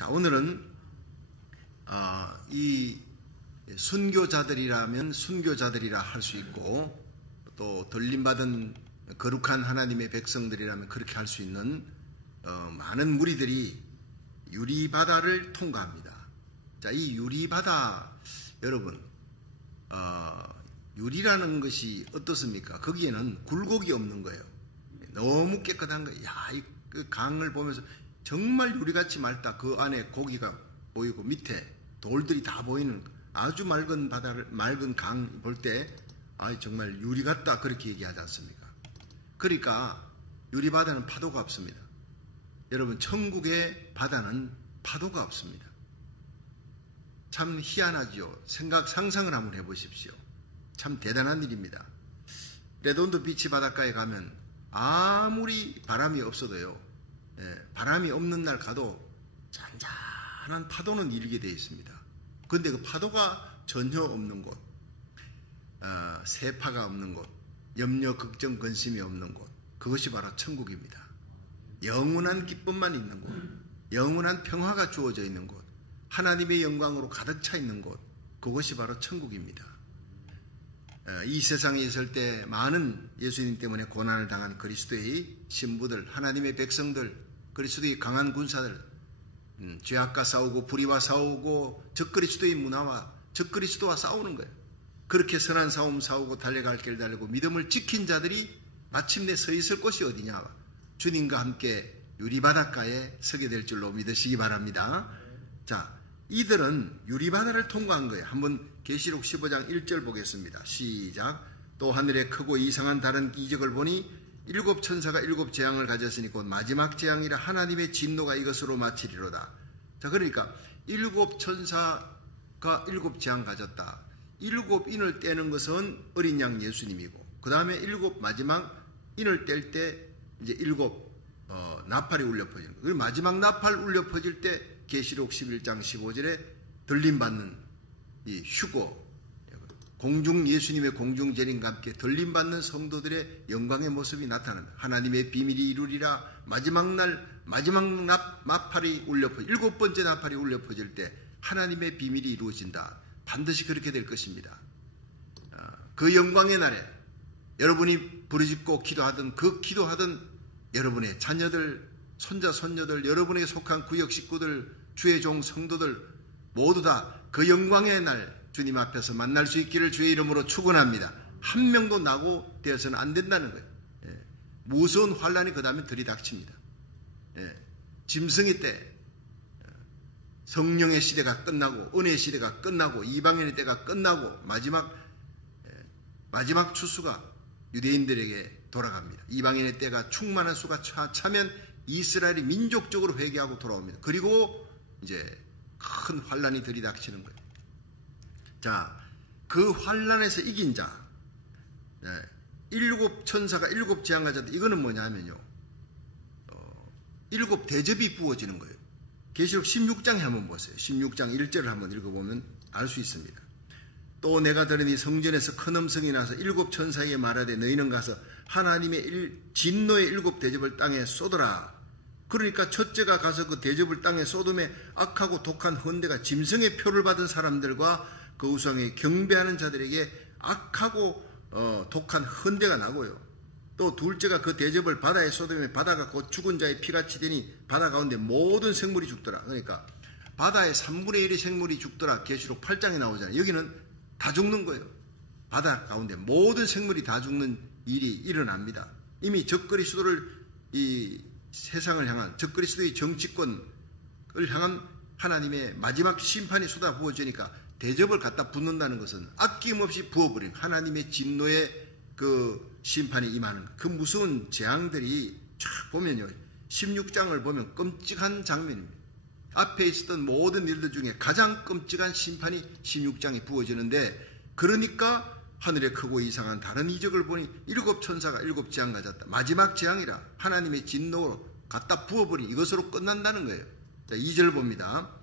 자, 오늘은 이 순교자들이라면 순교자들이라 할 수 있고, 또 들림받은 거룩한 하나님의 백성들이라면 그렇게 할 수 있는 많은 무리들이 유리바다를 통과합니다. 자, 이 유리바다, 여러분, 유리라는 것이 어떻습니까? 거기에는 굴곡이 없는 거예요. 너무 깨끗한 거예요. 야, 그 강을 보면서 정말 유리같이 맑다. 그 안에 고기가 보이고 밑에 돌들이 다 보이는 아주 맑은 바다를, 맑은 강 볼 때, 아, 정말 유리 같다. 그렇게 얘기하지 않습니까? 그러니까 유리바다는 파도가 없습니다. 여러분, 천국의 바다는 파도가 없습니다. 참 희한하지요. 상상을 한번 해보십시오. 참 대단한 일입니다. 레돈도 비치 바닷가에 가면 아무리 바람이 없어도요, 바람이 없는 날 가도 잔잔한 파도는 일게 되어 있습니다. 그런데 그 파도가 전혀 없는 곳, 세파가 없는 곳, 염려, 걱정, 근심이 없는 곳, 그것이 바로 천국입니다. 영원한 기쁨만 있는 곳, 영원한 평화가 주어져 있는 곳, 하나님의 영광으로 가득 차 있는 곳, 그것이 바로 천국입니다. 이 세상에 있을 때 많은 예수님 때문에 고난을 당한 그리스도의 신부들, 하나님의 백성들, 그리스도의 강한 군사들, 죄악과 싸우고 불의와 싸우고 적그리스도의 문화와 적그리스도와 싸우는 거예요. 그렇게 선한 싸움 싸우고 달려갈 길 달리고 믿음을 지킨 자들이 마침내 서 있을 곳이 어디냐? 주님과 함께 유리바닷가에 서게 될 줄로 믿으시기 바랍니다. 자, 이들은 유리바다를 통과한 거예요. 한번 계시록 15장 1절 보겠습니다. 시작. 또 하늘에 크고 이상한 다른 기적을 보니 일곱 천사가 일곱 재앙을 가졌으니 곧 마지막 재앙이라 하나님의 진노가 이것으로 마치리로다. 자, 그러니까 일곱 천사가 일곱 재앙 가졌다. 일곱 인을 떼는 것은 어린 양 예수님이고, 그 다음에 일곱 마지막 인을 뗄 때 이제 일곱 나팔이 울려 퍼지는 거예요. 그리고 마지막 나팔 울려 퍼질 때 계시록 11장 15절에 들림받는 이 휴거, 공중 예수님의 공중 재림과 함께 들림받는 성도들의 영광의 모습이 나타납니다. 하나님의 비밀이 이루리라. 마지막 날 마지막 나팔이 울려 퍼, 일곱 번째 나팔이 울려 퍼질 때 하나님의 비밀이 이루어진다. 반드시 그렇게 될 것입니다. 그 영광의 날에 여러분이 부르짖고 기도하던 그 기도하던 여러분의 자녀들, 손자, 손녀들, 여러분에게 속한 구역 식구들, 주의 종 성도들 모두 다 그 영광의 날 주님 앞에서 만날 수 있기를 주의 이름으로 축원합니다. 한 명도 낙오 되어서는 안 된다는 거예요. 무서운 환란이 그 다음에 들이닥칩니다. 짐승의 때 성령의 시대가 끝나고 은혜의 시대가 끝나고 이방인의 때가 끝나고 마지막 추수가 유대인들에게 돌아갑니다. 이방인의 때가 충만한 수가 차면 이스라엘이 민족적으로 회개하고 돌아옵니다. 그리고 이제 큰 환란이 들이닥치는 거예요. 자, 그 환란에서 이긴 자, 일곱 천사가 일곱 재앙 가졌다. 이거는 뭐냐면요, 일곱 대접이 부어지는 거예요. 계시록 16장에 한번 보세요. 16장 1절을 한번 읽어보면 알 수 있습니다. 또 내가 들으니 성전에서 큰 음성이 나서 일곱 천사에게 말하되 너희는 가서 하나님의 진노의 일곱 대접을 땅에 쏟아라. 그러니까 첫째가 가서 그 대접을 땅에 쏟음에 악하고 독한 헌대가 짐승의 표를 받은 사람들과 그 우상에 경배하는 자들에게 악하고 독한 헌대가 나고요. 또 둘째가 그 대접을 바다에 쏟음에 바다가 곧 죽은 자의 피같이 되니 바다 가운데 모든 생물이 죽더라. 그러니까 바다의 3분의 1의 생물이 죽더라. 계시록 8장에 나오잖아요. 여기는 다 죽는 거예요. 바다 가운데 모든 생물이 다 죽는 일이 일어납니다. 이미 적그리스도를 이 세상을 향한 적그리스도의 정치권을 향한 하나님의 마지막 심판이 쏟아 부어지니까 대접을 갖다 붓는다는 것은 아낌없이 부어버린 하나님의 진노의 그 심판이 임하는 그 무서운 재앙들이 쫙 보면요, 16장을 보면 끔찍한 장면입니다. 앞에 있었던 모든 일들 중에 가장 끔찍한 심판이 16장에 부어지는데, 그러니까 하늘에 크고 이상한 다른 이적을 보니 일곱 천사가 일곱 재앙 가졌다. 마지막 재앙이라 하나님의 진노로 갖다 부어버린 이것으로 끝난다는 거예요. 자, 2절 봅니다.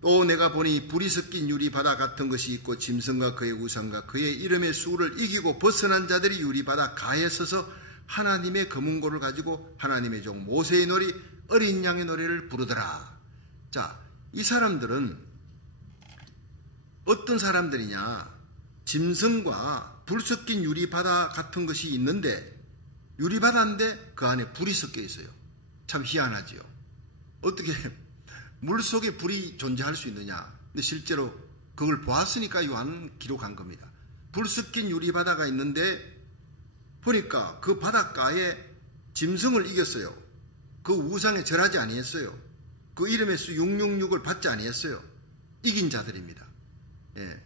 또 내가 보니 불이 섞인 유리바다 같은 것이 있고 짐승과 그의 우상과 그의 이름의 수를 이기고 벗어난 자들이 유리바다 가에 서서 하나님의 검은고를 가지고 하나님의 종 모세의 노래 어린 양의 노래를 부르더라. 자, 이 사람들은 어떤 사람들이냐? 짐승과 불 섞인 유리바다 같은 것이 있는데, 유리바다인데 그 안에 불이 섞여 있어요. 참 희한하지요. 어떻게 물 속에 불이 존재할 수 있느냐? 근데 실제로 그걸 보았으니까 요한은 기록한 겁니다. 불 섞인 유리바다가 있는데 보니까 그 바닷가에 짐승을 이겼어요. 그 우상에 절하지 아니했어요. 그 이름의 수 666을 받지 아니했어요. 이긴 자들입니다. 예.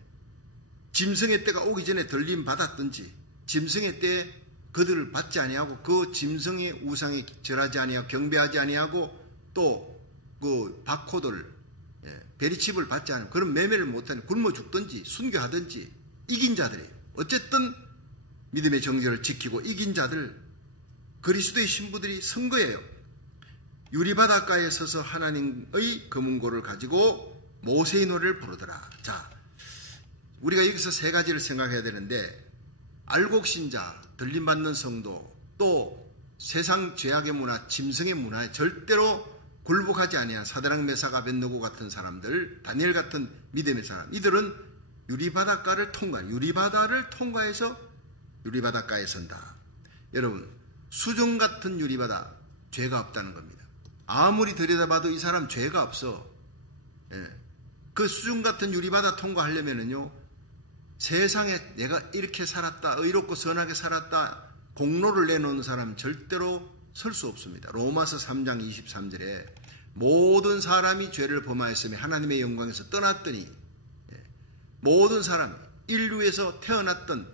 짐승의 때가 오기 전에 들림 받았든지, 짐승의 때에 그들을 받지 아니하고 그 짐승의 우상에 절하지 아니하고 경배하지 아니하고 또 그 바코드를, 베리칩을 받지 않으면 그런 매매를 못하는, 굶어 죽든지 순교하든지 이긴 자들이에요. 어쨌든 믿음의 정절을 지키고 이긴 자들, 그리스도의 신부들이 선 거예요. 유리바닷가에 서서 하나님의 금은고를 가지고 모세의 노래를 부르더라. 자, 우리가 여기서 세 가지를 생각해야 되는데, 알곡신자, 들림받는 성도, 또 세상 죄악의 문화, 짐승의 문화에 절대로 굴복하지 아니한 사드락 메삭 아벳느고 같은 사람들, 다니엘 같은 믿음의 사람, 이들은 유리바닷가를 유리바다를 통과해서 유리바닷가에 선다. 여러분, 수정 같은 유리바다, 죄가 없다는 겁니다. 아무리 들여다봐도 이 사람 죄가 없어. 그 수중 같은 유리바다 통과하려면은요, 세상에 내가 이렇게 살았다, 의롭고 선하게 살았다 공로를 내놓는 사람 절대로 설 수 없습니다. 로마서 3장 23절에 모든 사람이 죄를 범하였으며 하나님의 영광에서 떠났더니, 모든 사람, 인류에서 태어났던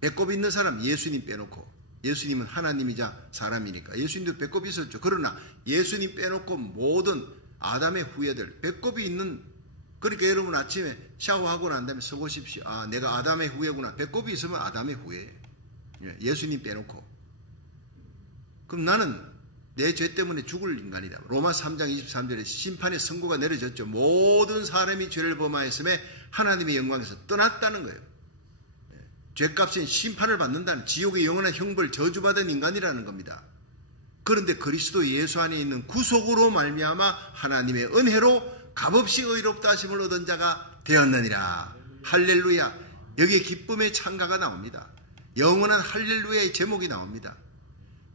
배꼽 있는 사람, 예수님 빼놓고, 예수님은 하나님이자 사람이니까 예수님도 배꼽이 있었죠. 그러나 예수님 빼놓고 모든 아담의 후예들, 배꼽이 있는, 그러니까 여러분 아침에 샤워하고 난 다음에 써보십시오. 아, 내가 아담의 후예구나. 배꼽이 있으면 아담의 후예예요. 예수님 빼놓고. 그럼 나는 내 죄 때문에 죽을 인간이다. 로마 3장 23절에 심판의 선고가 내려졌죠. 모든 사람이 죄를 범하였음에 하나님의 영광에서 떠났다는 거예요. 죄값은 심판을 받는다는, 지옥의 영원한 형벌 저주받은 인간이라는 겁니다. 그런데 그리스도 예수 안에 있는 구속으로 말미암아 하나님의 은혜로 값없이 의롭다 하심을 얻은 자가 되었느니라. 할렐루야. 여기에 기쁨의 찬가가 나옵니다. 영원한 할렐루야의 제목이 나옵니다.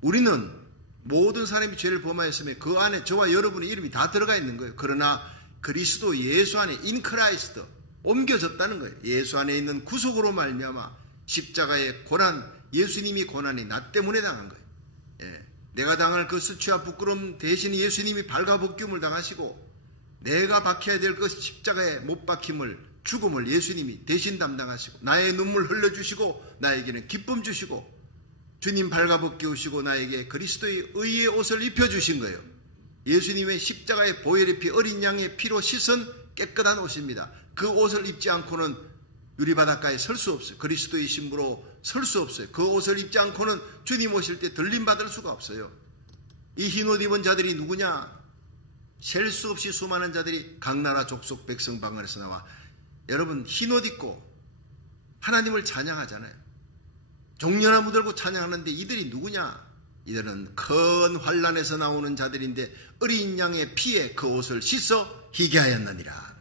우리는 모든 사람이 죄를 범하였으며 그 안에 저와 여러분의 이름이 다 들어가 있는 거예요. 그러나 그리스도 예수 안에 인 크라이스트 옮겨졌다는 거예요. 예수 안에 있는 구속으로 말미암아 십자가의 고난, 예수님이 고난이 나 때문에 당한 거예요. 내가 당할 그 수치와 부끄러움 대신 예수님이 발가벗김을 당하시고, 내가 박혀야 될 그 십자가에 못 박힘을, 죽음을 예수님이 대신 담당하시고, 나의 눈물 흘려주시고 나에게는 기쁨 주시고, 주님 발가벗기우시고 나에게 그리스도의 의의 옷을 입혀주신 거예요. 예수님의 십자가의 보혈의 피, 어린 양의 피로 씻은 깨끗한 옷입니다. 그 옷을 입지 않고는 유리바닷가에 설 수 없어요. 그리스도의 신부로 설 수 없어요. 그 옷을 입지 않고는 주님 오실 때 들림받을 수가 없어요. 이 흰 옷 입은 자들이 누구냐? 셀 수 없이 수많은 자들이 각 나라 족속 백성 방언에서 나와 여러분 흰 옷 입고 하나님을 찬양하잖아요. 종려나 무들고 찬양하는데 이들이 누구냐? 이들은 큰 환란에서 나오는 자들인데 어린 양의 피에 그 옷을 씻어 희게 하였느니라.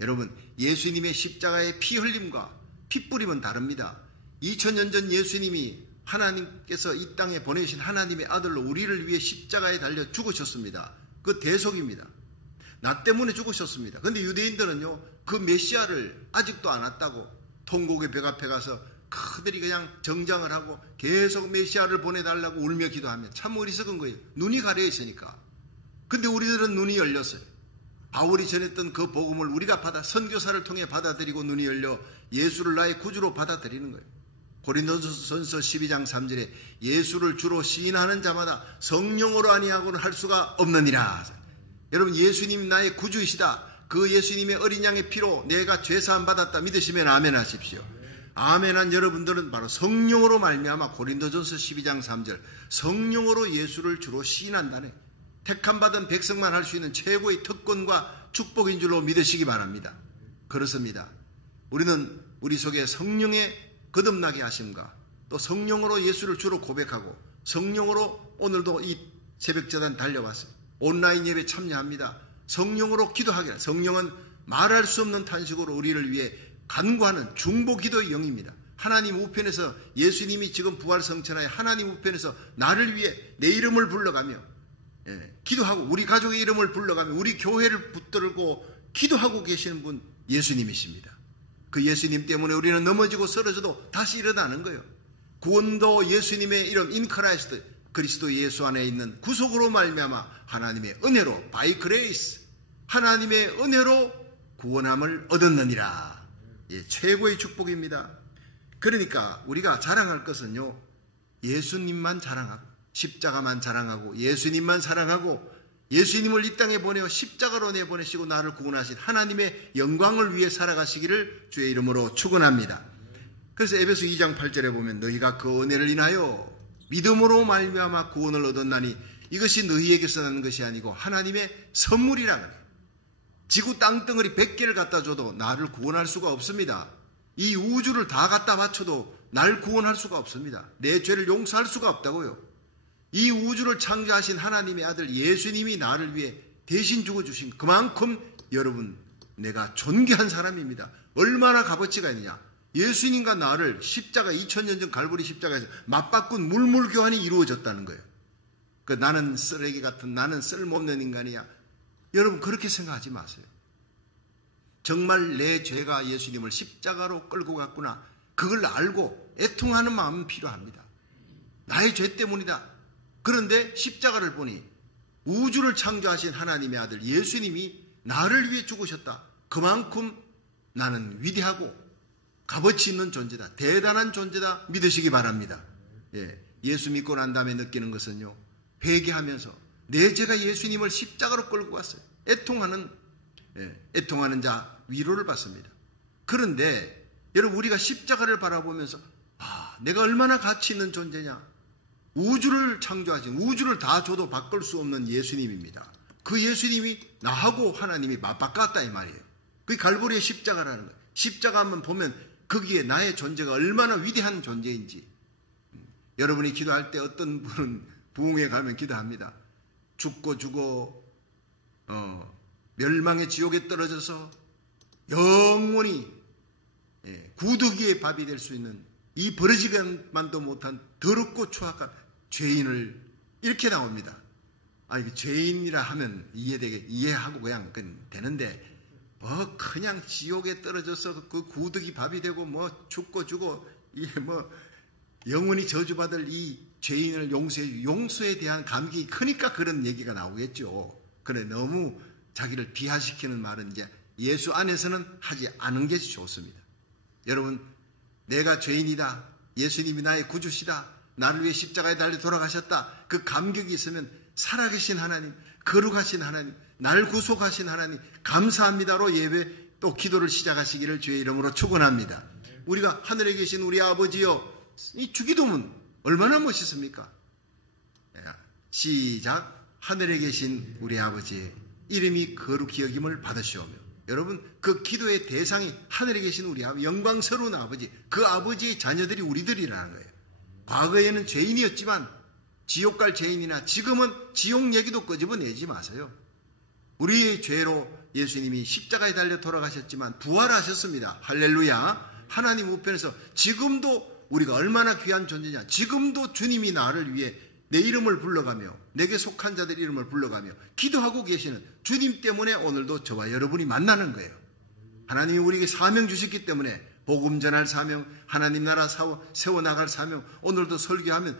여러분, 예수님의 십자가의 피 흘림과 피 뿌림은 다릅니다. 2000년 전 예수님이 하나님께서 이 땅에 보내신 하나님의 아들로 우리를 위해 십자가에 달려 죽으셨습니다. 그 대속입니다. 나 때문에 죽으셨습니다. 그런데 유대인들은요, 그 메시아를 아직도 안 왔다고 통곡의 벽 앞에 가서 그들이 그냥 정장을 하고 계속 메시아를 보내달라고 울며 기도하면 참 어리석은 거예요. 눈이 가려 있으니까. 근데 우리들은 눈이 열렸어요. 바울이 전했던 그 복음을 우리가 선교사를 통해 받아들이고 눈이 열려 예수를 나의 구주로 받아들이는 거예요. 고린도전서 12장 3절에 예수를 주로 시인하는 자마다 성령으로 아니하고는 할 수가 없느니라. 여러분, 예수님이 나의 구주이시다. 그 예수님의 어린 양의 피로 내가 죄사함 받았다 믿으시면 아멘 하십시오. 아멘한 여러분들은 바로 성령으로 말미암아 고린도전서 12장 3절 성령으로 예수를 주로 시인한다네. 택함받은 백성만 할 수 있는 최고의 특권과 축복인 줄로 믿으시기 바랍니다. 그렇습니다. 우리는 우리 속에 성령의 거듭나게 하심과 또 성령으로 예수를 주로 고백하고 성령으로 오늘도 이 새벽재단 달려왔어요. 온라인 예배 참여합니다. 성령으로 기도하기라. 성령은 말할 수 없는 탄식으로 우리를 위해 간구하는 중보 기도의 영입니다. 하나님 우편에서 예수님이 지금 부활 성천하에 하나님 우편에서 나를 위해 내 이름을 불러가며 기도하고 우리 가족의 이름을 불러가며 우리 교회를 붙들고 기도하고 계시는 분 예수님이십니다. 그 예수님 때문에 우리는 넘어지고 쓰러져도 다시 일어나는 거예요. 구원도 예수님의 이름 인크라이스트 그리스도 예수 안에 있는 구속으로 말미암아 하나님의 은혜로 by grace 하나님의 은혜로 구원함을 얻었느니라. 최고의 축복입니다. 그러니까 우리가 자랑할 것은요, 예수님만 자랑하고 십자가만 자랑하고 예수님만 사랑하고 예수님을 이 땅에 보내어 십자가로 내보내시고 나를 구원하신 하나님의 영광을 위해 살아가시기를 주의 이름으로 축원합니다. 그래서 에베소 2장 8절에 보면 너희가 그 은혜를 인하여 믿음으로 말미암아 구원을 얻었나니 이것이 너희에게서 나는 것이 아니고 하나님의 선물이라 그래요. 지구 땅덩어리 100개를 갖다 줘도 나를 구원할 수가 없습니다. 이 우주를 다 갖다 바쳐도 날 구원할 수가 없습니다. 내 죄를 용서할 수가 없다고요. 이 우주를 창조하신 하나님의 아들 예수님이 나를 위해 대신 죽어주신 그만큼 여러분 내가 존귀한 사람입니다. 얼마나 값어치가 있느냐. 예수님과 나를 십자가 2000년 전 갈보리 십자가에서 맞바꾼 물물교환이 이루어졌다는 거예요. 나는 쓰레기 같은 나는 쓸모없는 인간이야. 여러분 그렇게 생각하지 마세요. 정말 내 죄가 예수님을 십자가로 끌고 갔구나. 그걸 알고 애통하는 마음은 필요합니다. 나의 죄 때문이다. 그런데 십자가를 보니 우주를 창조하신 하나님의 아들 예수님이 나를 위해 죽으셨다. 그만큼 나는 위대하고 값어치 있는 존재다. 대단한 존재다. 믿으시기 바랍니다. 예수 믿고 난 다음에 느끼는 것은요. 회개하면서 내 죄가 예수님을 십자가로 끌고 갔어요. 애통하는 자 위로를 받습니다. 그런데 여러분 우리가 십자가를 바라보면서 내가 얼마나 가치 있는 존재냐. 우주를 창조하신 우주를 다 줘도 바꿀 수 없는 예수님입니다. 그 예수님이 나하고 하나님이 맞바꿨다 이 말이에요. 그게 갈보리의 십자가라는 거예요. 십자가 한번 보면 거기에 나의 존재가 얼마나 위대한 존재인지. 여러분이 기도할 때 어떤 분은 부흥회 가면 기도합니다. 죽고 멸망의 지옥에 떨어져서 영원히 구더기의 밥이 될 수 있는 이 버려지기만도 못한 더럽고 추악한 죄인을 이렇게 나옵니다. 죄인이라 하면 이해하고 그냥 되는데 그냥 지옥에 떨어져서 그 구더기 밥이 되고 죽고 영원히 저주받을 이 죄인을 용서에 대한 감격이 크니까 그런 얘기가 나오겠죠. 그래 너무 자기를 비하시키는 말은 이제 예수 안에서는 하지 않은 게 좋습니다. 여러분 내가 죄인이다. 예수님이 나의 구주시다. 나를 위해 십자가에 달려 돌아가셨다. 그 감격이 있으면 살아계신 하나님, 거룩하신 하나님, 나를 구속하신 하나님 감사합니다로 예배 또 기도를 시작하시기를 주의 이름으로 축원합니다. 우리가 하늘에 계신 우리 아버지여 이 주기도문 얼마나 멋있습니까? 시작. 하늘에 계신 우리 아버지의 이름이 거룩히 여김을 받으시오며. 여러분 그 기도의 대상이 하늘에 계신 우리 아버지 영광스러운 아버지 그 아버지의 자녀들이 우리들이라는 거예요. 과거에는 죄인이었지만 지옥 갈 죄인이나 지금은 지옥 얘기도 끄집어내지 마세요. 우리의 죄로 예수님이 십자가에 달려 돌아가셨지만 부활하셨습니다. 할렐루야. 하나님 우편에서 지금도 우리가 얼마나 귀한 존재냐. 지금도 주님이 나를 위해 내 이름을 불러가며 내게 속한 자들 이름을 불러가며 기도하고 계시는 주님 때문에 오늘도 저와 여러분이 만나는 거예요. 하나님이 우리에게 사명 주셨기 때문에 복음 전할 사명, 하나님 나라 세워나갈 사명, 오늘도 설교하면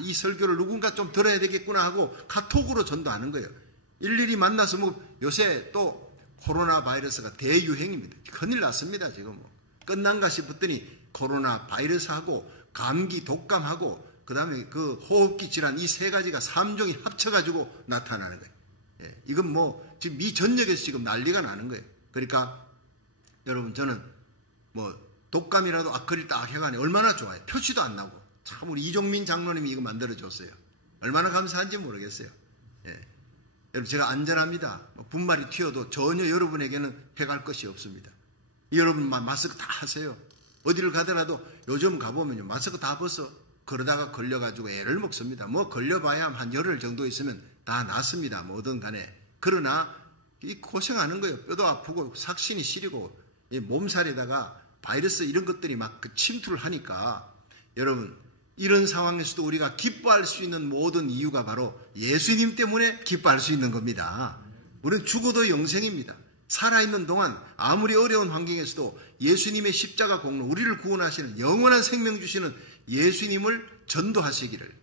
이 설교를 누군가 좀 들어야 되겠구나 하고 카톡으로 전도하는 거예요. 일일이 만나서 요새 또 코로나 바이러스가 대유행입니다. 큰일 났습니다. 지금 끝난가 싶었더니 코로나 바이러스하고 감기 독감하고 그 다음에 그 호흡기 질환 이 세 가지가 3종이 합쳐가지고 나타나는 거예요. 이건 지금 미 전역에서 지금 난리가 나는 거예요. 그러니까 여러분 저는 독감이라도 아크릴 딱 해가니 얼마나 좋아요. 표시도 안 나고. 참 우리 이종민 장로님이 이거 만들어줬어요. 얼마나 감사한지 모르겠어요. 여러분 제가 안전합니다. 분말이 튀어도 전혀 여러분에게는 해갈 것이 없습니다. 여러분만 마스크 다 하세요. 어디를 가더라도 요즘 가보면요 마스크 다 벗어. 그러다가 걸려가지고 애를 먹습니다. 걸려봐야 한 열흘 정도 있으면 다 낫습니다. 뭐든 간에. 그러나 이 고생하는 거예요. 뼈도 아프고 삭신이 시리고 이 몸살에다가 바이러스 이런 것들이 막 그 침투를 하니까 여러분 이런 상황에서도 우리가 기뻐할 수 있는 모든 이유가 바로 예수님 때문에 기뻐할 수 있는 겁니다. 우리는 죽어도 영생입니다. 살아있는 동안 아무리 어려운 환경에서도 예수님의 십자가 공로, 우리를 구원하시는 영원한 생명 주시는 예수님을 전도하시기를,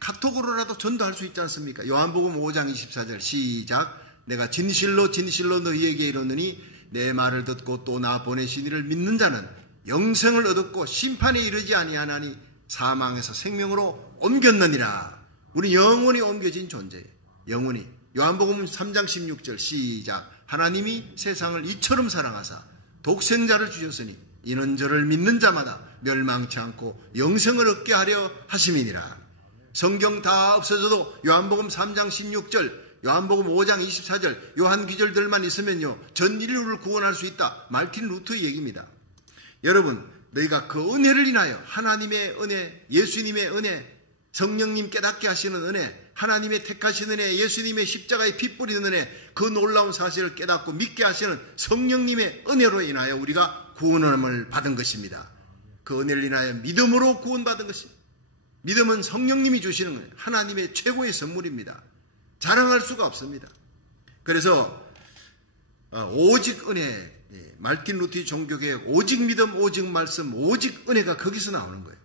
카톡으로라도 전도할 수 있지 않습니까? 요한복음 5장 24절 시작. 내가 진실로 진실로 너희에게 이르노니 내 말을 듣고 또 나 보내신 이를 믿는 자는 영생을 얻었고 심판에 이르지 아니하나니 사망에서 생명으로 옮겼느니라. 우리 영원히 옮겨진 존재예요. 영원히. 요한복음 3장 16절 시작. 하나님이 세상을 이처럼 사랑하사 독생자를 주셨으니 이는 저를 믿는 자마다 멸망치 않고 영생을 얻게 하려 하심이니라. 성경 다 없어져도 요한복음 3장 16절, 요한복음 5장 24절, 요한 기절들만 있으면요 전 인류를 구원할 수 있다. 마르틴 루터의 얘기입니다. 여러분, 너희가 그 은혜를 인하여 하나님의 은혜, 예수님의 은혜, 성령님 깨닫게 하시는 은혜, 하나님의 택하신 은혜, 예수님의 십자가의 피 뿌리는 은혜, 그 놀라운 사실을 깨닫고 믿게 하시는 성령님의 은혜로 인하여 우리가 구원을 받은 것입니다. 그 은혜를 인하여 믿음으로 구원받은 것입니다. 믿음은 성령님이 주시는 거예요. 하나님의 최고의 선물입니다. 자랑할 수가 없습니다. 그래서 오직 은혜, 말틴 루터 종교개혁, 오직 믿음, 오직 말씀, 오직 은혜가 거기서 나오는 거예요.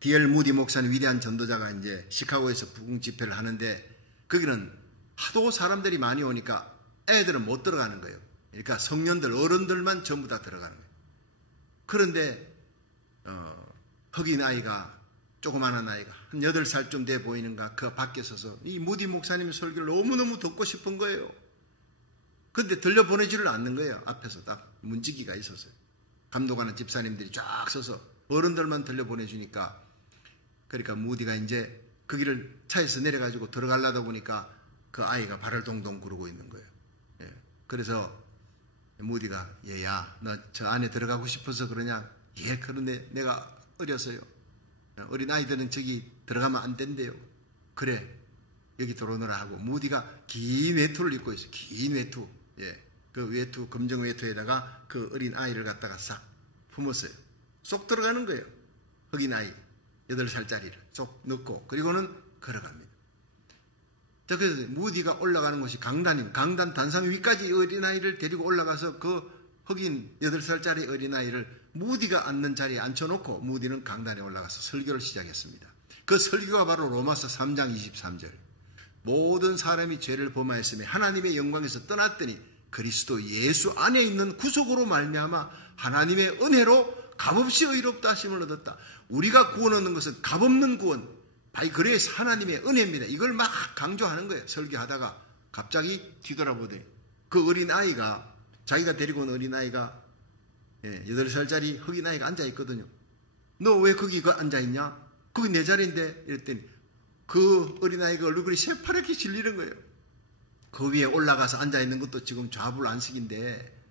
D.L. 무디 목사님, 위대한 전도자가 이제 시카고에서 부흥 집회를 하는데 거기는 하도 사람들이 많이 오니까 애들은 못 들어가는 거예요. 그러니까 성년들, 어른들만 전부 다 들어가는 거예요. 그런데 흑인 아이가, 조그마한 아이가 한 8살쯤 돼 보이는가 그 밖에 서서 이 무디 목사님 설교를 너무너무 듣고 싶은 거예요. 그런데 들려보내지를 않는 거예요. 앞에서 딱 문지기가 있었어요. 감독하는 집사님들이 쫙 서서 어른들만 들려보내주니까, 그러니까 무디가 이제 그 길을 차에서 내려가지고 들어가려다 보니까 그 아이가 발을 동동 구르고 있는 거예요. 그래서 무디가, 얘야, 너 저 안에 들어가고 싶어서 그러냐? 예, 그런데 내가 어려서요. 어린 아이들은 저기 들어가면 안 된대요. 그래, 여기 들어오느라 하고 무디가 긴 외투를 입고 있어요. 긴 외투. 그 외투, 검정 외투에다가 그 어린 아이를 갖다가 싹 품었어요. 쏙 들어가는 거예요. 흑인 아이 8살짜리를 쏙 넣고, 그리고는 걸어갑니다. 자, 그래서 무디가 올라가는 곳이 강단입니다. 강단 단상 위까지 어린아이를 데리고 올라가서 그 흑인 8살짜리 어린아이를 무디가 앉는 자리에 앉혀놓고 무디는 강단에 올라가서 설교를 시작했습니다. 그 설교가 바로 로마서 3장 23절. 모든 사람이 죄를 범하였으며 하나님의 영광에서 떠났더니 그리스도 예수 안에 있는 구속으로 말미암아 하나님의 은혜로 값없이 의롭다 하심을 얻었다. 우리가 구원 얻는 것은 값없는 구원, 바이 그래서 하나님의 은혜입니다. 이걸 막 강조하는 거예요. 설교하다가 갑자기 뒤돌아보더니 그 어린아이가, 자기가 데리고 온 어린아이가 8살짜리 흑인 아이가 앉아있거든요. 너 왜 거기 앉아있냐? 거기 내 자리인데. 이랬더니 그 어린아이가 얼굴이 새파랗게 질리는 거예요. 그 위에 올라가서 앉아있는 것도 지금 좌불안식인데,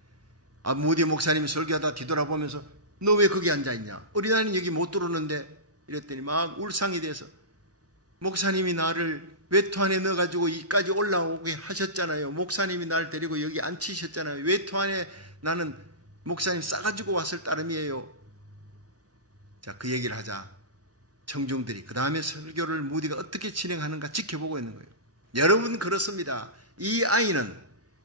무디 목사님이 설교하다 뒤돌아보면서 너 왜 거기 앉아있냐? 어린아이는 여기 못 들어오는데. 이랬더니 막 울상이 돼서, 목사님이 나를 외투 안에 넣어가지고 이까지 올라오게 하셨잖아요. 목사님이 날 데리고 여기 앉히셨잖아요. 외투 안에 나는 목사님 싸가지고 왔을 따름이에요. 자, 그 얘기를 하자 청중들이 그 다음에 설교를 무디가 어떻게 진행하는가 지켜보고 있는 거예요. 여러분, 그렇습니다. 이 아이는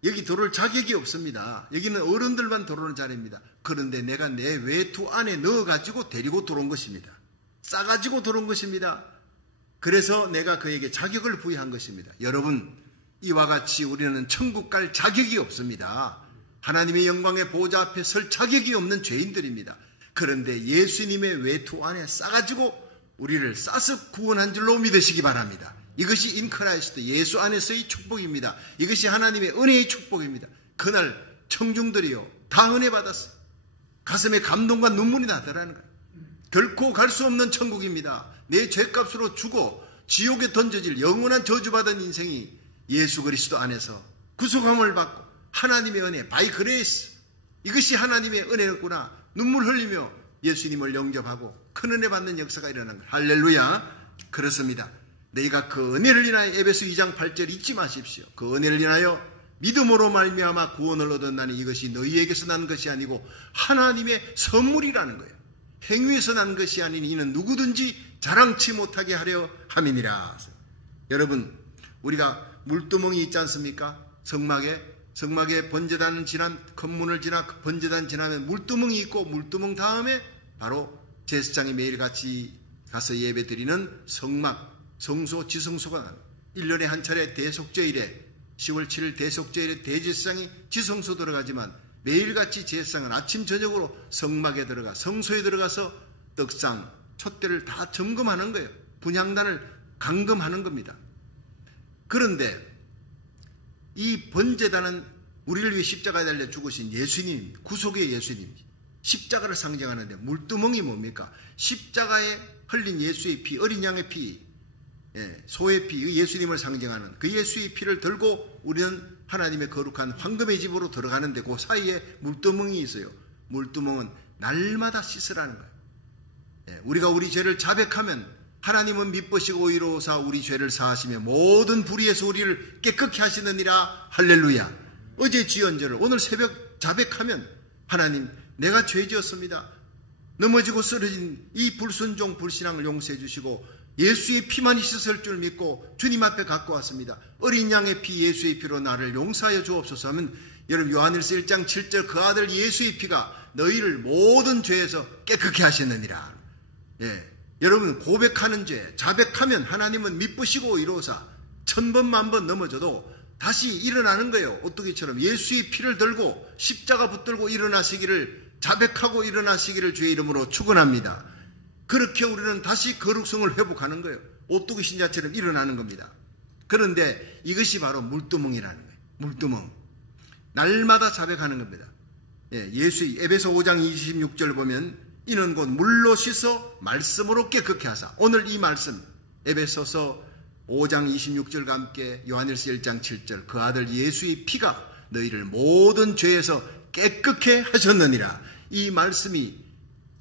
여기 들어올 자격이 없습니다. 여기는 어른들만 들어오는 자리입니다. 그런데 내가 내 외투 안에 넣어가지고 데리고 들어온 것입니다. 싸가지고 들어온 것입니다. 그래서 내가 그에게 자격을 부여한 것입니다. 여러분, 이와 같이 우리는 천국 갈 자격이 없습니다. 하나님의 영광의 보좌 앞에 설 자격이 없는 죄인들입니다. 그런데 예수님의 외투 안에 싸가지고 우리를 싸서 구원한 줄로 믿으시기 바랍니다. 이것이 인크라이스트, 예수 안에서의 축복입니다. 이것이 하나님의 은혜의 축복입니다. 그날 청중들이요 다 은혜 받았어요. 가슴에 감동과 눈물이 나더라는 거예요. 결코 갈 수 없는 천국입니다. 내 죄값으로 죽어 지옥에 던져질 영원한 저주받은 인생이 예수 그리스도 안에서 구속함을 받고 하나님의 은혜, 바이 그레이스, 이것이 하나님의 은혜였구나. 눈물 흘리며 예수님을 영접하고 큰 은혜 받는 역사가 일어난 거예요. 할렐루야. 그렇습니다. 너희가 그 은혜를 인하여, 에베소 2장 8절 잊지 마십시오. 그 은혜를 인하여 믿음으로 말미암아 구원을 얻었나니 이것이 너희에게서 난 것이 아니고 하나님의 선물이라는 거예요. 행위에서 난 것이 아니니 이는 누구든지 자랑치 못하게 하려 함이니라. 여러분, 우리가 물두멍이 있지 않습니까? 성막에 번제단은 지난 건문을 지나 번제단 지나면 물두멍이 있고 물두멍 다음에 바로 제사장이 매일같이 가서 예배드리는 성막, 성소, 지성소가 나옵니다. 1년에 한 차례 대속제일에 10월 7일 대속제일에 대제사장이 지성소 들어가지만 매일같이 제사장은 아침 저녁으로 성막에 들어가 성소에 들어가서 떡상, 촛대를 다 점검하는 거예요. 분향단을 감금하는 겁니다. 그런데 이 번제단은 우리를 위해 십자가에 달려 죽으신 예수님, 구속의 예수님, 십자가를 상징하는데 물두멍이 뭡니까? 십자가에 흘린 예수의 피, 어린 양의 피, 소의 피, 예수님을 상징하는 그 예수의 피를 들고 우리는 하나님의 거룩한 황금의 집으로 들어가는데 그 사이에 물두멍이 있어요. 물두멍은 날마다 씻으라는 거예요. 우리가 우리 죄를 자백하면 하나님은 미쁘시고 의로우사 우리 죄를 사하시며 모든 불의에서 우리를 깨끗게 하시느니라. 할렐루야. 어제 지은 죄를 오늘 새벽 자백하면 하나님, 내가 죄 지었습니다. 넘어지고 쓰러진 이 불순종 불신앙을 용서해 주시고 예수의 피만 있었을 줄 믿고 주님 앞에 갖고 왔습니다. 어린 양의 피, 예수의 피로 나를 용서하여 주옵소서 하면 여러분 요한일서 1장 7절 그 아들 예수의 피가 너희를 모든 죄에서 깨끗게 하시느니라. 여러분 고백하는 죄, 자백하면 하나님은 미쁘시고 이로사 1000번 만번 넘어져도 다시 일어나는 거예요. 오뚜기처럼 예수의 피를 들고 십자가 붙들고 일어나시기를, 자백하고 일어나시기를 주의 이름으로 축원합니다. 그렇게 우리는 다시 거룩성을 회복하는 거예요. 오뚜기 신자처럼 일어나는 겁니다. 그런데 이것이 바로 물두멍이라는 거예요. 물두멍. 날마다 자백하는 겁니다. 예수의 에베소 5장 26절 보면 이는 곧 물로 씻어 말씀으로 깨끗게 하사. 오늘 이 말씀 에베소서 5장 26절과 함께 요한일서 1장 7절 그 아들 예수의 피가 너희를 모든 죄에서 깨끗게 하셨느니라. 이 말씀이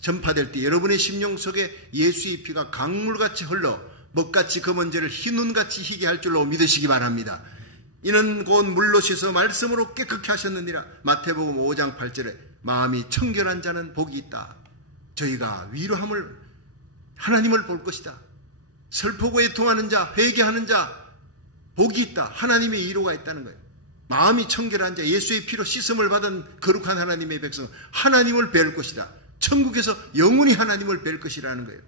전파될 때 여러분의 심령 속에 예수의 피가 강물같이 흘러 먹같이 검은 죄를 흰눈같이 희게 할 줄로 믿으시기 바랍니다. 이는 곧 물로 씻어 말씀으로 깨끗게 하셨느니라. 마태복음 5장 8절에 마음이 청결한 자는 복이 있다. 저희가 위로함을, 하나님을 볼 것이다. 슬프고 애통하는 자, 회개하는 자 복이 있다. 하나님의 위로가 있다는 거예요. 마음이 청결한 자, 예수의 피로 씻음을 받은 거룩한 하나님의 백성, 하나님을 뵐 것이다. 천국에서 영원히 하나님을 뵐 것이라는 거예요.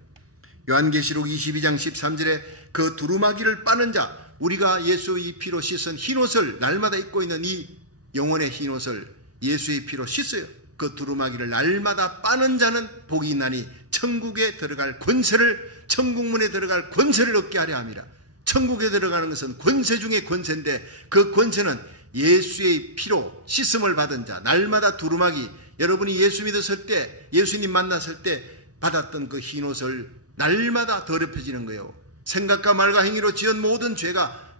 요한계시록 22장 13절에 그 두루마기를 빠는 자, 우리가 예수의 피로 씻은 흰옷을 날마다 입고 있는 이 영혼의 흰옷을 예수의 피로 씻어요. 그 두루마기를 날마다 빠는 자는 복이 있나니 천국에 들어갈 권세를, 천국문에 들어갈 권세를 얻게 하려 함이라. 천국에 들어가는 것은 권세 중에 권세인데 그 권세는 예수의 피로 씻음을 받은 자, 날마다 두루마기, 여러분이 예수 믿었을 때, 예수님 만났을 때 받았던 그 흰옷을 날마다 더럽혀지는 거예요. 생각과 말과 행위로 지은 모든 죄가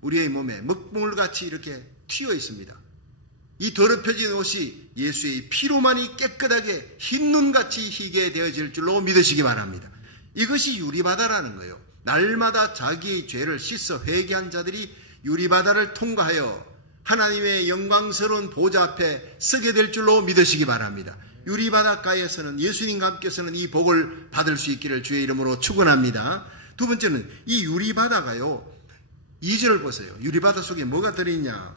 우리의 몸에 먹물같이 이렇게 튀어 있습니다. 이 더럽혀진 옷이 예수의 피로만이 깨끗하게 흰눈같이 희게 되어질 줄로 믿으시기 바랍니다. 이것이 유리바다라는 거예요. 날마다 자기의 죄를 씻어 회개한 자들이 유리바다를 통과하여 하나님의 영광스러운 보좌 앞에 서게 될 줄로 믿으시기 바랍니다. 유리바닷가에서는 예수님과 함께서는 이 복을 받을 수 있기를 주의 이름으로 축원합니다. 두 번째는 이 유리바다가요, 2절 보세요. 유리바다 속에 뭐가 들어있냐.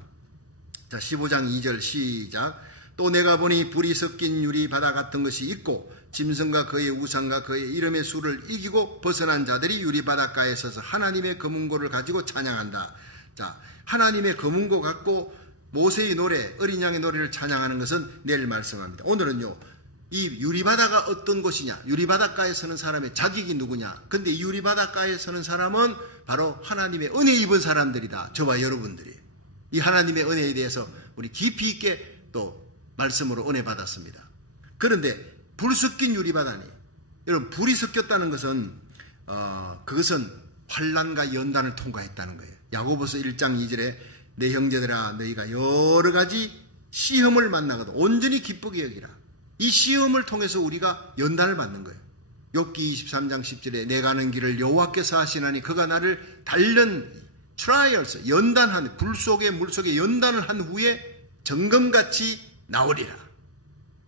자, 15장 2절 시작. 또 내가 보니 불이 섞인 유리바다 같은 것이 있고 짐승과 그의 우상과 그의 이름의 수를 이기고 벗어난 자들이 유리바닷가에 서서 하나님의 검은고를 가지고 찬양한다. 자, 하나님의 검은고 갖고 모세의 노래, 어린 양의 노래를 찬양하는 것은 내일 말씀합니다. 오늘은요, 이 유리바다가 어떤 곳이냐, 유리바닷가에 서는 사람의 자격이 누구냐. 근데 이 유리바닷가에 서는 사람은 바로 하나님의 은혜 입은 사람들이다. 저와 여러분들이 이 하나님의 은혜에 대해서 우리 깊이 있게 또 말씀으로 은혜 받았습니다. 그런데 불 섞인 유리바다니, 여러분, 불이 섞였다는 것은 그것은 환난과 연단을 통과했다는 거예요. 야고보서 1장 2절에 내 형제들아 너희가 여러 가지 시험을 만나거든 온전히 기쁘게 여기라. 이 시험을 통해서 우리가 연단을 받는 거예요. 욥기 23장 10절에 내가 가는 길을 여호와께서 하시나니 그가 나를 단련 trials, 연단한, 불 속에 물 속에 연단을 한 후에 정금같이 나오리라.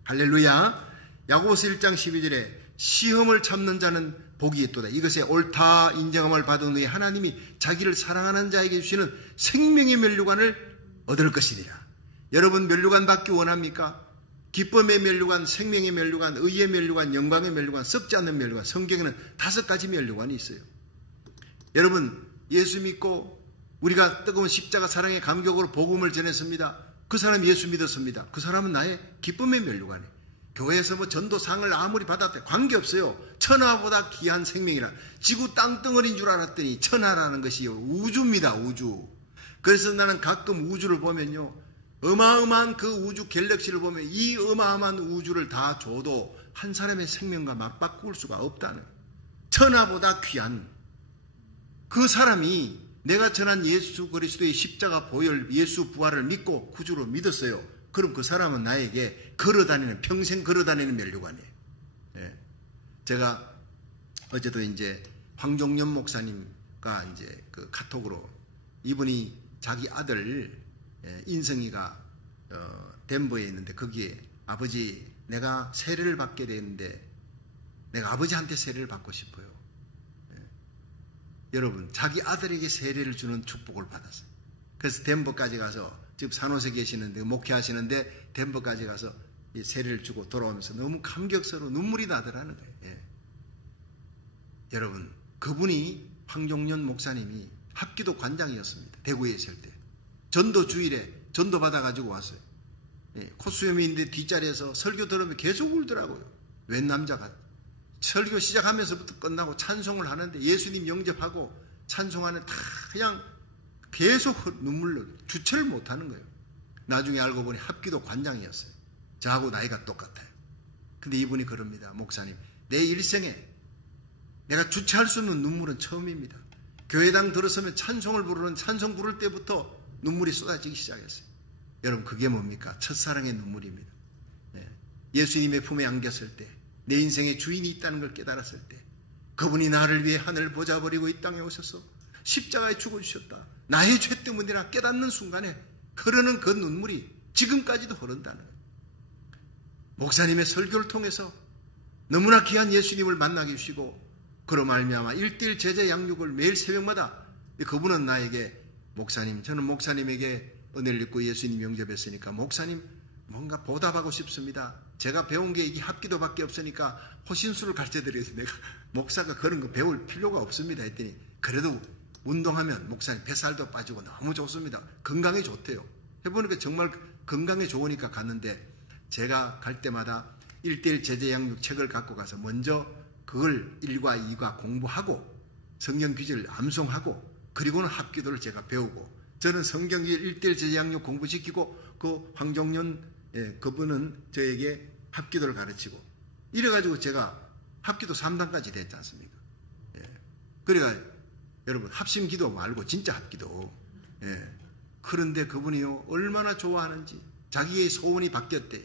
할렐루야. 야고보서 1장 12절에 시험을 참는 자는 복이 있도다. 이것에 옳다 인정함을 받은 후에 하나님이 자기를 사랑하는 자에게 주시는 생명의 면류관을 얻을 것이니라. 여러분 면류관 받기 원합니까? 기쁨의 면류관, 생명의 면류관, 의의 면류관, 영광의 면류관, 썩지 않는 면류관. 성경에는 5가지 면류관이 있어요. 여러분 예수 믿고 우리가 뜨거운 십자가 사랑의 감격으로 복음을 전했습니다. 그 사람 예수 믿었습니다. 그 사람은 나의 기쁨의 면류관이에요. 교회에서 뭐 전도상을 아무리 받았대 관계없어요. 천하보다 귀한 생명이라. 지구 땅덩어리인 줄 알았더니 천하라는 것이 우주입니다. 우주. 그래서 나는 가끔 우주를 보면요, 어마어마한 그 우주 갤럭시를 보면 이 어마어마한 우주를 다 줘도 한 사람의 생명과 맞바꿀 수가 없다는, 천하보다 귀한 그 사람이 내가 전한 예수 그리스도의 십자가 보혈, 예수 부활을 믿고 구주로 믿었어요. 그럼 그 사람은 나에게 걸어다니는, 평생 걸어다니는 면류관이에요. 예. 제가 어제도 이제 황종년 목사님과 이제 그 카톡으로, 이분이 자기 아들 인성이가 덴버에 있는데 거기에 아버지 내가 세례를 받게 되는데 내가 아버지한테 세례를 받고 싶어요. 여러분 자기 아들에게 세례를 주는 축복을 받았어요. 그래서 덴버까지 가서 지금 산호세 계시는데 목회하시는데 덴버까지 가서 세례를 주고 돌아오면서 너무 감격스러워 눈물이 나더라는 거예요. 예. 여러분 그분이 황종년 목사님이 합기도 관장이었습니다. 대구에 있을 때 전도 주일에 전도 받아가지고 왔어요. 예. 콧수염이 있는데 뒷자리에서 설교 들으면 계속 울더라고요. 웬 남자가 설교 시작하면서부터 끝나고 찬송을 하는데 예수님 영접하고 찬송하는 다 그냥 계속 눈물로 주체를 못하는 거예요. 나중에 알고 보니 합기도 관장이었어요. 저하고 나이가 똑같아요. 근데 이분이 그럽니다. 목사님, 내 일생에 내가 주체할 수 없는 눈물은 처음입니다. 교회당 들어서면 찬송을 부르는 찬송 부를 때부터 눈물이 쏟아지기 시작했어요. 여러분 그게 뭡니까? 첫사랑의 눈물입니다. 네. 예수님의 품에 안겼을 때, 내 인생에 주인이 있다는 걸 깨달았을 때, 그분이 나를 위해 하늘을 보자버리고 이 땅에 오셔서 십자가에 죽어주셨다, 나의 죄 때문이라 깨닫는 순간에 흐르는 그 눈물이 지금까지도 흐른다는 거예요. 목사님의 설교를 통해서 너무나 귀한 예수님을 만나게 해주시고 그로 말미암아 1:1 제자 양육을 매일 새벽마다, 그분은 나에게 목사님, 저는 목사님에게 은혜를 입고 예수님 영접했으니까 목사님 뭔가 보답하고 싶습니다. 제가 배운 게 이 합기도밖에 없으니까 호신술을 가르쳐드려서 내가 목사가 그런 거 배울 필요가 없습니다 했더니, 그래도 운동하면 목사님 뱃살도 빠지고 너무 좋습니다. 건강에 좋대요. 해보니까 정말 건강에 좋으니까 갔는데, 제가 갈 때마다 1:1 제자 양육 책을 갖고 가서 먼저 그걸 1과 2과 공부하고 성경 귀절을 암송하고 그리고는 합기도를 제가 배우고, 저는 성경 귀절 1:1 제자 양육 공부시키고 그 황종년 그분은 저에게 합기도를 가르치고, 이래가지고 제가 합기도 3단까지 됐지 않습니까? 그래가 여러분 합심 기도 말고 진짜 합기도. 그런데 그분이요 얼마나 좋아하는지, 자기의 소원이 바뀌었대.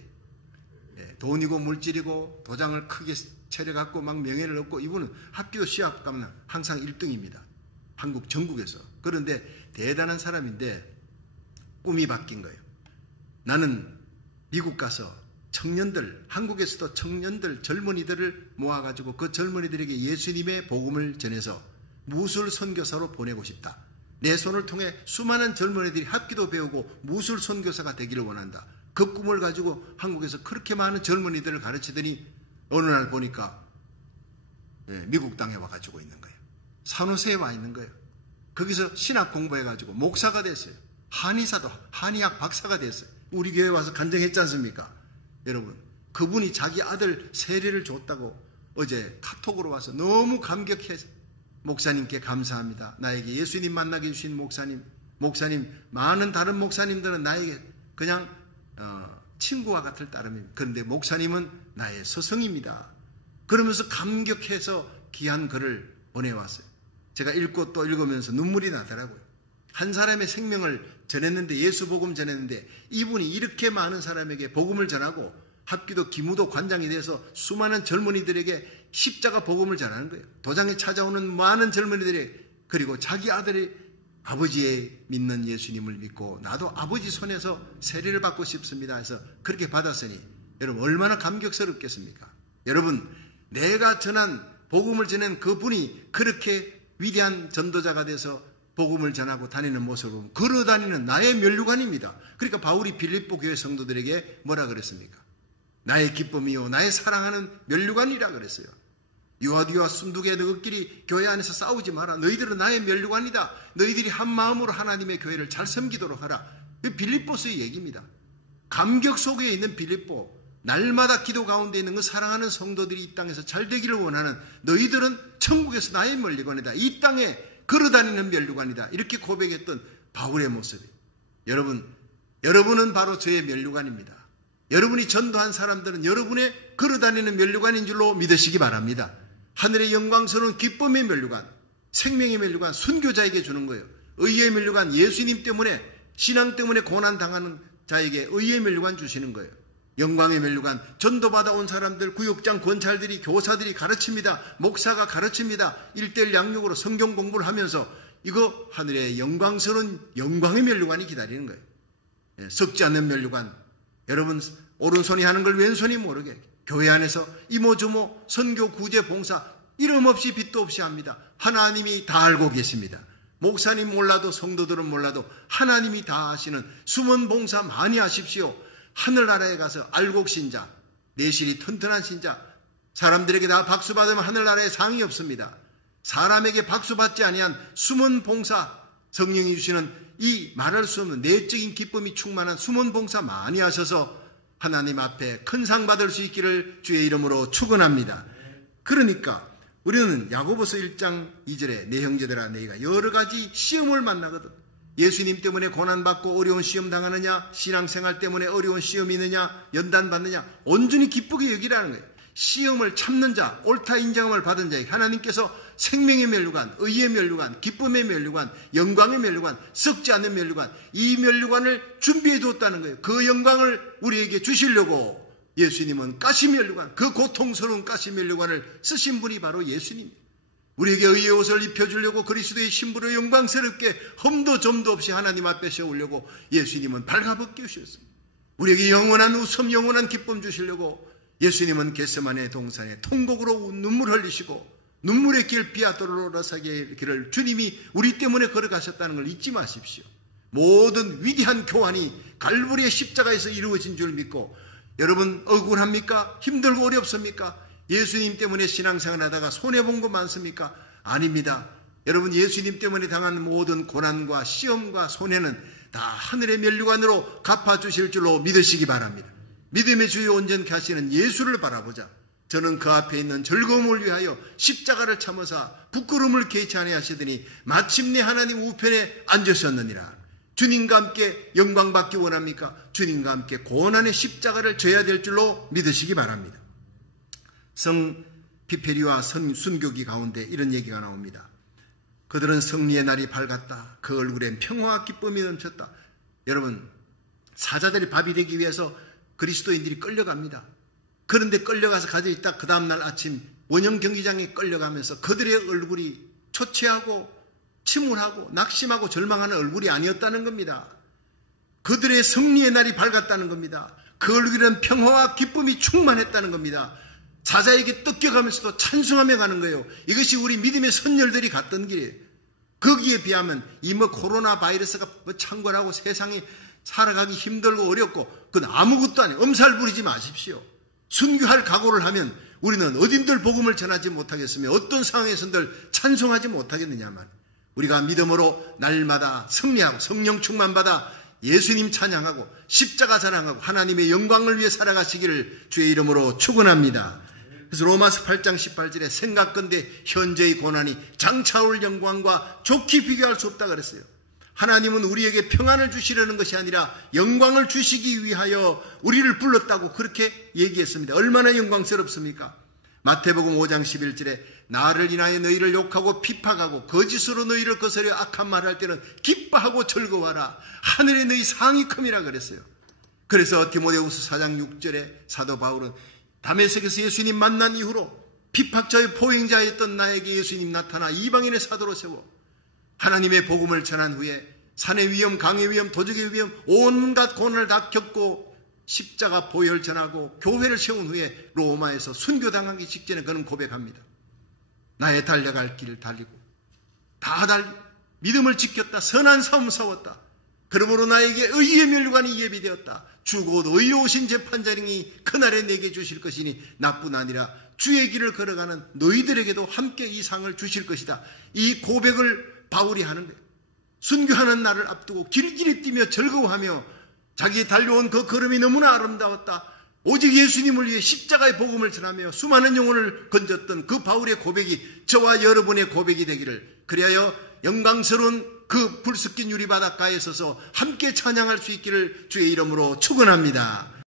돈이고 물질이고 도장을 크게 차려갖고 막 명예를 얻고, 이분은 합기도 시합 가면 항상 1등입니다. 한국 전국에서. 그런데 대단한 사람인데 꿈이 바뀐 거예요. 나는 미국 가서 청년들, 한국에서도 청년들, 젊은이들을 모아가지고 그 젊은이들에게 예수님의 복음을 전해서 무술 선교사로 보내고 싶다. 내 손을 통해 수많은 젊은이들이 합기도 배우고 무술 선교사가 되기를 원한다. 그 꿈을 가지고 한국에서 그렇게 많은 젊은이들을 가르치더니 어느 날 보니까 미국 땅에 와가지고 있는 거예요. 산호세에 와 있는 거예요. 거기서 신학 공부해가지고 목사가 됐어요. 한의사도, 한의학 박사가 됐어요. 우리 교회에 와서 간증했지 않습니까? 여러분, 그분이 자기 아들 세례를 줬다고 어제 카톡으로 와서 너무 감격해서 목사님께 감사합니다. 나에게 예수님 만나게 해주신 목사님, 많은 다른 목사님들은 나에게 그냥 친구와 같을 따름입니다. 그런데 목사님은 나의 스승입니다. 그러면서 감격해서 귀한 글을 보내왔어요. 제가 읽고 또 읽으면서 눈물이 나더라고요. 한 사람의 생명을 전했는데, 예수 복음 전했는데, 이분이 이렇게 많은 사람에게 복음을 전하고 합기도 기무도 관장이 돼서 수많은 젊은이들에게 십자가 복음을 전하는 거예요. 도장에 찾아오는 많은 젊은이들이, 그리고 자기 아들이 아버지의 믿는 예수님을 믿고 나도 아버지 손에서 세례를 받고 싶습니다 해서 그렇게 받았으니 여러분 얼마나 감격스럽겠습니까? 여러분 내가 전한 복음을 전한 그분이 그렇게 위대한 전도자가 돼서 복음을 전하고 다니는 모습을 보면 걸어다니는 나의 면류관입니다. 그러니까 바울이 빌립보 교회 성도들에게 뭐라 그랬습니까? 나의 기쁨이요 나의 사랑하는 면류관이라 그랬어요. 유아디와 순두개 너희끼리 교회 안에서 싸우지 마라. 너희들은 나의 면류관이다. 너희들이 한 마음으로 하나님의 교회를 잘 섬기도록 하라. 빌립보서의 얘기입니다. 감격 속에 있는 빌립보, 날마다 기도 가운데 있는 그 사랑하는 성도들이 이 땅에서 잘 되기를 원하는 너희들은 천국에서 나의 면류관이다. 이 땅에 걸어다니는 면류관이다. 이렇게 고백했던 바울의 모습이에요. 여러분은 바로 저의 면류관입니다. 여러분이 전도한 사람들은 여러분의 걸어다니는 면류관인 줄로 믿으시기 바랍니다. 하늘의 영광스러운 기쁨의 면류관, 생명의 면류관, 순교자에게 주는 거예요. 의의 면류관, 예수님 때문에 신앙 때문에 고난당하는 자에게 의의 면류관 주시는 거예요. 영광의 면류관, 전도받아 온 사람들, 구역장, 권찰들이, 교사들이 가르칩니다. 목사가 가르칩니다. 1:1 양육으로 성경 공부를 하면서 이거 하늘의 영광스러운 영광의 면류관이 기다리는 거예요. 썩지 않는 면류관. 여러분 오른손이 하는 걸 왼손이 모르게 교회 안에서 이모저모 선교 구제 봉사 이름 없이 빚도 없이 합니다. 하나님이 다 알고 계십니다. 목사님 몰라도 성도들은 몰라도 하나님이 다 아시는 숨은 봉사 많이 하십시오. 하늘나라에 가서 알곡 신자, 내실이 튼튼한 신자, 사람들에게 다 박수 받으면 하늘나라에 상이 없습니다. 사람에게 박수 받지 아니한 숨은 봉사, 성령이 주시는 이 말할 수 없는 내적인 기쁨이 충만한 숨은 봉사 많이 하셔서 하나님 앞에 큰 상 받을 수 있기를 주의 이름으로 축원합니다. 그러니까 우리는 야고보서 1장 2절에 내 형제들아 너희가 여러 가지 시험을 만나거든. 예수님 때문에 고난받고 어려운 시험 당하느냐, 신앙생활 때문에 어려운 시험이 있느냐, 연단받느냐, 온전히 기쁘게 여기라는 거예요. 시험을 참는 자, 옳다 인정함을 받은 자에게 하나님께서 생명의 면류관, 의의 면류관, 기쁨의 면류관, 영광의 면류관, 썩지 않는 면류관, 이 면류관을 준비해 뒀다는 거예요. 그 영광을 우리에게 주시려고 예수님은 가시 면류관, 그 고통스러운 가시 면류관을 쓰신 분이 바로 예수님입니다. 우리에게 의의 옷을 입혀주려고 그리스도의 신부로 영광스럽게 험도 점도 없이 하나님 앞에 세우려고 예수님은 발가벗겨 주셨습니다. 우리에게 영원한 웃음, 영원한 기쁨 주시려고 예수님은 겟세마네 동산에 통곡으로 눈물 흘리시고 눈물의 길 비아도로라사의 길을 주님이 우리 때문에 걸어가셨다는 걸 잊지 마십시오. 모든 위대한 교환이 갈보리의 십자가에서 이루어진 줄 믿고 여러분 억울합니까? 힘들고 어렵습니까? 예수님 때문에 신앙생활 하다가 손해본 거 많습니까? 아닙니다. 여러분 예수님 때문에 당한 모든 고난과 시험과 손해는 다 하늘의 면류관으로 갚아주실 줄로 믿으시기 바랍니다. 믿음의 주요 온전케 하시는 예수를 바라보자. 저는 그 앞에 있는 즐거움을 위하여 십자가를 참으사 부끄러움을 개치 아니하시더니 마침내 하나님 우편에 앉으셨느니라. 주님과 함께 영광 받기 원합니까? 주님과 함께 고난의 십자가를 져야 될 줄로 믿으시기 바랍니다. 성 피페리와 순교기 가운데 이런 얘기가 나옵니다. 그들은 승리의 날이 밝았다. 그 얼굴엔 평화와 기쁨이 넘쳤다. 여러분 사자들이 밥이 되기 위해서 그리스도인들이 끌려갑니다. 그런데 끌려가서 가져있다 그 다음날 아침 원형 경기장에 끌려가면서 그들의 얼굴이 초췌하고 침울하고 낙심하고 절망하는 얼굴이 아니었다는 겁니다. 그들의 승리의 날이 밝았다는 겁니다. 그 얼굴에는 평화와 기쁨이 충만했다는 겁니다. 사자에게 뜯겨가면서도 찬송하며 가는 거예요. 이것이 우리 믿음의 선열들이 갔던 길이에요. 거기에 비하면 이 코로나 바이러스가 창궐하고 세상이 살아가기 힘들고 어렵고 그건 아무것도 아니에요. 엄살 부리지 마십시오. 순교할 각오를 하면 우리는 어딘들 복음을 전하지 못하겠으며 어떤 상황에서들 찬송하지 못하겠느냐만 우리가 믿음으로 날마다 승리하고 성령 충만받아 예수님 찬양하고 십자가 자랑하고 하나님의 영광을 위해 살아가시기를 주의 이름으로 축원합니다. 그래서 로마서 8장 18절에 생각건대 현재의 고난이 장차올 영광과 좋게 비교할 수 없다 그랬어요. 하나님은 우리에게 평안을 주시려는 것이 아니라 영광을 주시기 위하여 우리를 불렀다고 그렇게 얘기했습니다. 얼마나 영광스럽습니까? 마태복음 5장 11절에 나를 인하여 너희를 욕하고 비판하고 거짓으로 너희를 거스려 악한 말을 할 때는 기뻐하고 즐거워하라. 하늘에 너희 상이 큼이라 그랬어요. 그래서 디모데후서 4장 6절에 사도 바울은 다메섹에서 예수님 만난 이후로 핍박자의 포행자였던 나에게 예수님 나타나 이방인의 사도로 세워 하나님의 복음을 전한 후에 산의 위험, 강의 위험, 도적의 위험, 온갖 고난을 다 겪고 십자가 보혈 전하고 교회를 세운 후에 로마에서 순교당하기 직전에 그는 고백합니다. 나의 달려갈 길을 달리고 다 달리고 믿음을 지켰다. 선한 싸움 싸웠다. 그러므로 나에게 의의 멸관이 예비되었다. 주곧 의로우신 재판장이 그날에 내게 주실 것이니 나뿐 아니라 주의 길을 걸어가는 너희들에게도 함께 이 상을 주실 것이다. 이 고백을 바울이 하는데 순교하는 날을 앞두고 길길이 뛰며 즐거워하며 자기 달려온 그 걸음이 너무나 아름다웠다. 오직 예수님을 위해 십자가의 복음을 전하며 수많은 영혼을 건졌던 그 바울의 고백이 저와 여러분의 고백이 되기를, 그리하여 영광스러운 그 불 섞인 유리 바닷가에 서서 함께 찬양할 수 있기를 주의 이름으로 축원합니다.